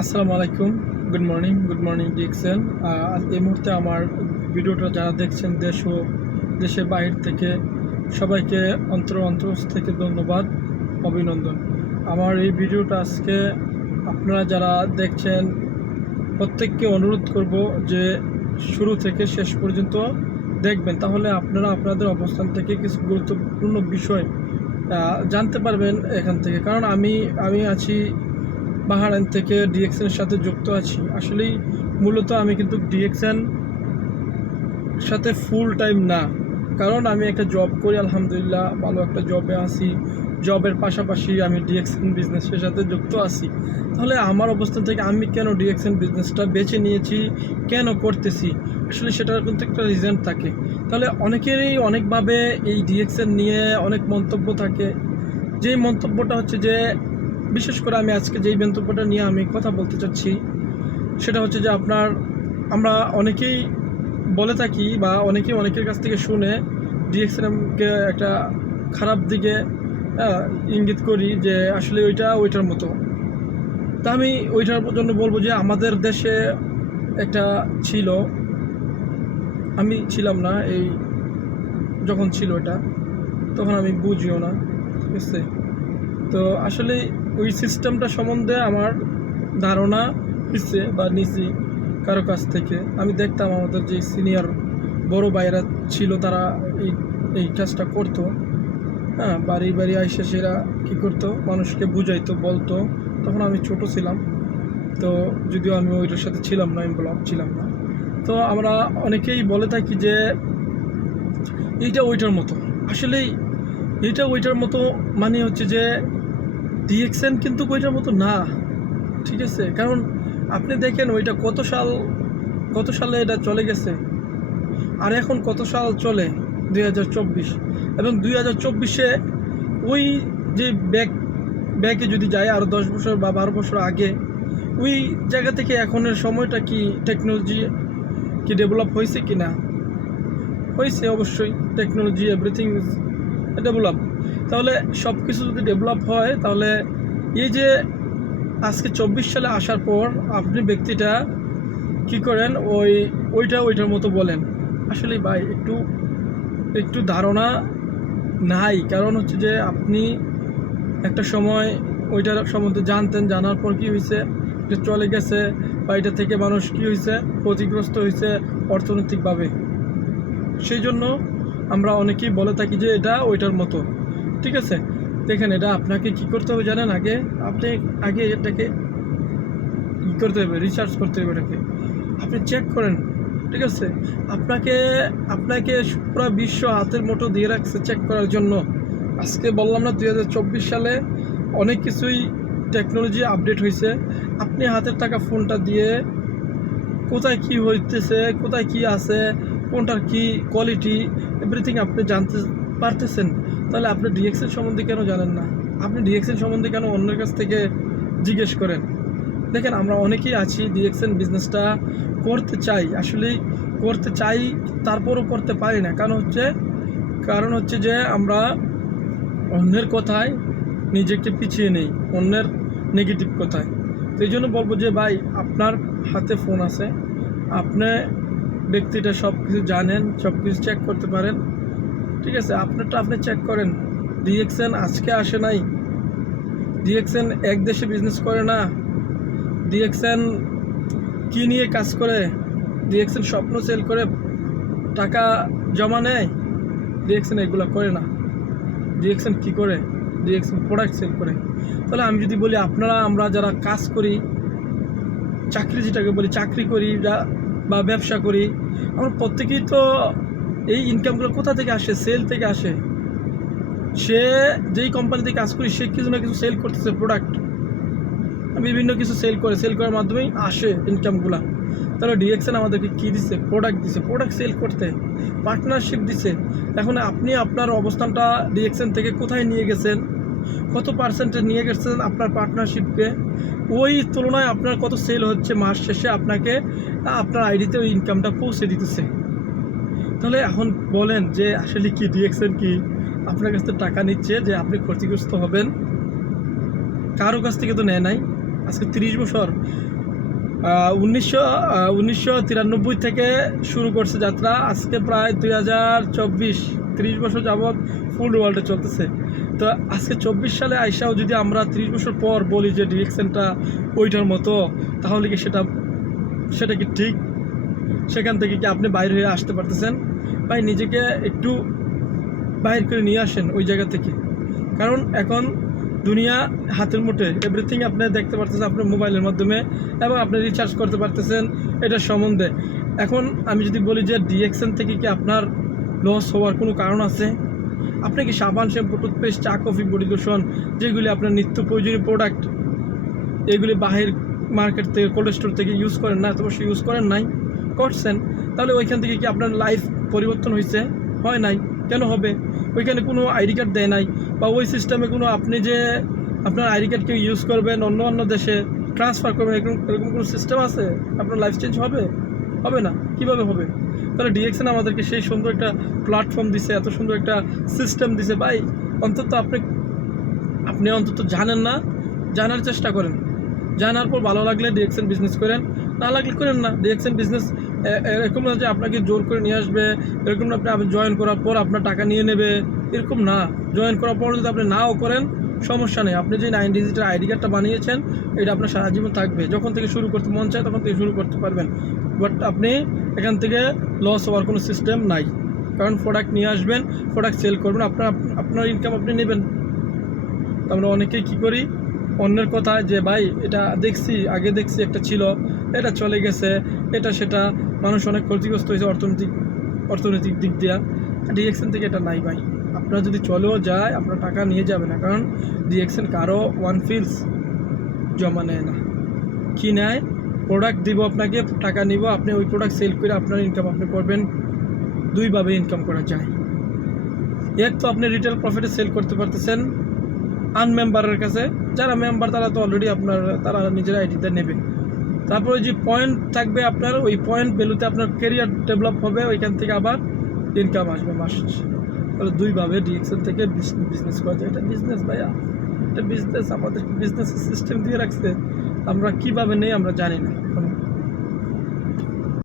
আসসালামু আলাইকুম। Good morning Dickson. এই মুহূর্তে আমার ভিডিওটা যারা দেখছেন দেশ ও দেশের বাইরে থেকে সবাইকে অন্তর থেকে ধন্যবাদ, অভিনন্দন। আমার এই ভিডিওটা আজকে আপনারা যারা দেখছেন প্রত্যেককে অনুরোধ করব যে শুরু থেকে শেষ পর্যন্ত দেখবেন, তাহলে আপনারা আপনাদের অবস্থান থেকে কিছু গুরুত্বপূর্ণ বিষয় জানতে পারবেন এখান থেকে। কারণ আমি আছি বাহারাইন থেকে, ডিএক্সএনের সাথে যুক্ত আছি। আসলেই মূলত আমি কিন্তু ডিএক্সএন সাথে ফুল টাইম না, কারণ আমি একটা জব করি, আলহামদুলিল্লাহ ভালো একটা জবে আছি। জবের পাশাপাশি আমি ডিএক্সএন বিজনেসের সাথে যুক্ত আছি। তাহলে আমার অবস্থান থেকে আমি কেন ডিএক্সএন বিজনেসটা বেছে নিয়েছি, কেন করতেছি, আসলে সেটার কিন্তু একটা রিজন থাকে। তাহলে অনেকেরই অনেকভাবে এই ডিএক্সএন নিয়ে অনেক মন্তব্য থাকে। যেই মন্তব্যটা হচ্ছে যে, বিশেষ করে আমি আজকে যেই মন্তব্যটা নিয়ে আমি কথা বলতে চাচ্ছি, সেটা হচ্ছে যে আমরা অনেকেই বলে থাকি বা অনেকের কাছ থেকে শুনে ডিএক্সএনকে একটা খারাপ দিকে ইঙ্গিত করি যে আসলে ওইটার মতো। তা আমি ওইটার জন্য বলবো যে আমাদের দেশে একটা ছিল, আমি ছিলাম না এই যখন ছিল এটা, তখন আমি বুঝিও না, ঠিক আছে। তো আসলে ওই সিস্টেমটা সম্বন্ধে আমার ধারণা হচ্ছে বা নিছি কারো কাছ থেকে। আমি দেখতাম আমাদের যে সিনিয়র বড় ভাইরা ছিল, তারা এই কাজটা করতো। হ্যাঁ, বাড়ি বাড়ি আইসে সেরা কী করতো, মানুষকে বুঝাইতো, বলতো। তখন আমি ছোট ছিলাম, তো যদিও আমি ওইটার সাথে ছিলাম না, ইনভলভ ছিলাম না। তো আমরা অনেকেই বলে থাকি যে এইটা ওইটার মতো। আসলেই এইটা ওইটার মতো মানে হচ্ছে যে ডিএক্সএন কিন্তু ওইটার মতো না, ঠিক আছে। কারণ আপনি দেখেন ওইটা কত সালে এটা চলে গেছে, আর এখন কত সাল চলে, 2024। এবং 2024-এ ওই যে ব্যাকে যদি যায় আরও 10 বছর বা 12 বছর আগে, ওই জায়গা থেকে এখনের সময়টা কি টেকনোলজি কি ডেভেলপ হয়েছে কি না? হয়েছে, অবশ্যই। Technology everything is develop. তাহলে সব কিছু যদি ডেভেলপ হয়, তাহলে এই যে আজকে 24 সালে আসার পর আপনি ব্যক্তিটা কি করেন, ওইটার মতো বলেন। আসলে ভাই একটু ধারণা নাই। কারণ হচ্ছে যে আপনি একটা সময় ওইটার সম্বন্ধে জানতেন, জানার পর কি হয়েছে, এটা চলে গেছে, বা এটা থেকে মানুষ কি হয়েছে, ক্ষতিগ্রস্ত হয়েছে অর্থনৈতিকভাবে। সেই জন্য আমরা অনেকেই বলে থাকি যে এটা ওইটার মতো, ঠিক আছে। দেখেন, এটা আপনাকে কি করতে হবে জানেন? আগে এটাকে ই করতে হবে, রিসার্চ করতে হবে। এটাকে আপনি চেক করেন, ঠিক আছে। আপনাকে পুরো বিশ্ব হাতের মুঠো দিয়ে রাখছে চেক করার জন্য। আজকে বললাম না, 2024 সালে অনেক কিছুই টেকনোলজি আপডেট হয়েছে। আপনি হাতের টাকা ফোনটা দিয়ে কোথায় কি হইতেছে, কোথায় কি আছে, কোনটার কি কোয়ালিটি, এভরিথিং আপনি জানতে পারতেছেন। তাহলে আপনি ডিএক্সএন সম্বন্ধে কেন জানেন না? আপনি ডিএক্সএন সম্বন্ধে কেন অন্যের কাছ থেকে জিজ্ঞেস করেন? দেখেন, আমরা অনেকেই আছি ডিএক্সএন বিজনেসটা করতে চাই, আসলে করতে চাই, তারপরও করতে পারি না। কারণ হচ্ছে যে আমরা অন্যের কথায় নিজেকে পিছিয়ে নেই, অন্যের নেগেটিভ কথায়। তো এই জন্য বলবো যে ভাই, আপনার হাতে ফোন আছে, আপনি ব্যক্তিটা সব কিছু জানেন, সব কিছু চেক করতে পারেন, ঠিক আছে। আপনারটা আপনি চেক করেন। ডিএক্সএন আজকে আসে নাই, ডিএক্সএন এক দেশে বিজনেস করে না, ডিএক্সএন কী নিয়ে কাজ করে? ডিএক্সএন স্বপ্ন সেল করে টাকা জমা নেয়? ডিএক্সএন এগুলো করে না। ডিএক্সএন কী করে? ডিএক্সএন প্রোডাক্ট সেল করে। তাহলে আমি যদি বলি, আমরা যারা কাজ করি, চাকরি যেটাকে বলি, চাকরি করি বা ব্যবসা করি, আমরা প্রত্যেকেই তো এই ইনকামগুলো কোথা থেকে আসে? সেল থেকে আসে। সে যেই কোম্পানিতে কাজ করি, সে কিছু না কিছু সেল করতেছে, প্রোডাক্ট, বিভিন্ন কিছু সেল করার মাধ্যমেই আসে ইনকামগুলো। তাহলে ডিএক্সএন আমাদেরকে কী দিচ্ছে? প্রোডাক্ট দিচ্ছে, প্রোডাক্ট সেল করতে, পার্টনারশিপ দিচ্ছে। এখন আপনি আপনার অবস্থানটা ডিএক্সএন থেকে কোথায় নিয়ে গেছেন, কত পার্সেন্টে নিয়ে গেছেন আপনার পার্টনারশিপকে, ওই তুলনায় আপনার কত সেল হচ্ছে মাস শেষে, আপনাকে আপনার আইডিতে ওই ইনকামটা পৌঁছে দিতেছে। তাহলে এখন বলেন যে আসলে কি ডিএক্সএন কি আপনার কাছ থেকে টাকা নিচ্ছে যে আপনি ক্ষতিগ্রস্ত হবেন? কারো কাছ থেকে তো নেয় নাই। আজকে 30 বছর 1993 থেকে শুরু করছে যাত্রা, আজকে প্রায় 2024, 30 বছর যাবৎ ফুল ওয়ার্ল্ডে চলতেছে। তো আজকে 24 সালে আইসাও যদি আমরা 30 বছর পর বলি যে ডিরেকশনটা ওইটার মতো, তাহলে কি সেটা কি ঠিক? সেখান থেকে কি আপনি বাইরে হয়ে আসতে পারতেছেন? ভাই নিজেকে একটু বাইর করে নিয়ে আসেন ওই জায়গা থেকে। কারণ এখন দুনিয়া হাতের মুঠে, এভরিথিং আপনি দেখতে পারতেছেন আপনার মোবাইলের মাধ্যমে, এবং আপনি রিচার্জ করতে পারতেছেন এটার সম্বন্ধে। এখন আমি যদি বলি যে ডিএক্সএন থেকে কি আপনার লস হওয়ার কোনো কারণ আছে? আপনি কি সাবান, শ্যাম্পু, টুথপেস্ট, চা, কফি, বডি লোশন, যেগুলি আপনার নিত্য প্রয়োজনীয় প্রোডাক্ট, এগুলি বাহির মার্কেট থেকে, কোল্ড স্টোর থেকে ইউজ করেন না? অবশ্যই ইউজ করেন নাই, করছেন। তাহলে ওইখান থেকে কি আপনার লাইফ পরিবর্তন হয়েছে? হয় নাই। কেন হবে? ওইখানে কোনো আইডি কার্ড দেয় নাই, বা ওই সিস্টেমে কোনো আপনি যে আপনার আইডি কার্ড কেউ ইউজ করবেন, অন্য দেশে ট্রান্সফার করবেন, এরকম কোনো সিস্টেম আছে? আপনার লাইফ চেঞ্জ হবে? হবে না। কিভাবে হবে? তাহলে ডিএক্সএন আমাদেরকে সেই সুন্দর একটা প্ল্যাটফর্ম দিছে, এত সুন্দর একটা সিস্টেম দিছে। ভাই অন্তত আপনি অন্তত জানেন না, জানার চেষ্টা করেন। জানার পর ভালো লাগলে ডিএক্সএন বিজনেস করেন, না লাগলে করেন না। ডিএক্সএন বিজনেস এরকম না যে আপনাকে জোর করে নিয়ে আসবে, এরকম না আপনি জয়েন করার পর আপনার টাকা নিয়ে নেবে, এরকম না। জয়েন করার পর যদি আপনি নাও করেন, সমস্যা নেই। আপনি যে 9 ডিজিটের আইডি কার্ডটা বানিয়েছেন, এটা আপনার সারা জীবন থাকবে। যখন থেকে শুরু করতে মন চায় তখন থেকে শুরু করতে পারবেন। বাট আপনি এখান থেকে লস হওয়ার কোনো সিস্টেম নাই। কারণ প্রোডাক্ট নিয়ে আসবেন, প্রোডাক্ট সেল করবেন, আপনার ইনকাম আপনি নেবেন। তো আমরা অনেকেই কী করি, অন্যের কথা যে ভাই এটা আগে দেখছি একটা ছিল, এটা চলে গেছে, এটা সেটা, মানুষ অনেক ক্ষতিগ্রস্ত হয়েছে অর্থনৈতিক দিক দিয়া। ডিএক্সএন থেকে এটা নাই ভাই। আপনারা যদি চলেও যায়, আপনার টাকা নিয়ে যাবে না। কারণ ডিএক্সএন কারো ওয়ান ফিলস জমা নেয় না। কি নেয়? প্রোডাক্ট দিব আপনাকে, টাকা নিব, আপনি ওই প্রোডাক্ট সেল করে আপনার ইনকাম আপনি করবেন। দুইভাবে ইনকাম করা যায়। এক তো আপনি রিটেল প্রফিটে সেল করতে পারতেছেন আনমেম্বারের কাছে। যারা মেম্বার তারা তো অলরেডি তারা নিজের আইডিতে নেবে। তারপরে যে পয়েন্ট থাকবে আপনার, ওই পয়েন্ট ভ্যালুতে আপনার কেরিয়ার ডেভেলপ হবে, ওইখান থেকে আবার ইনকাম আসবে মাস শেষে। তাহলে দুইভাবে ডিএক্সএন থেকে বিজনেস করা যায়। এটা বিজনেস ভাইয়া, এটা বিজনেস। আমাদের বিজনেস সিস্টেম দিয়ে রাখছে, আমরা কীভাবে নেই আমরা জানি না।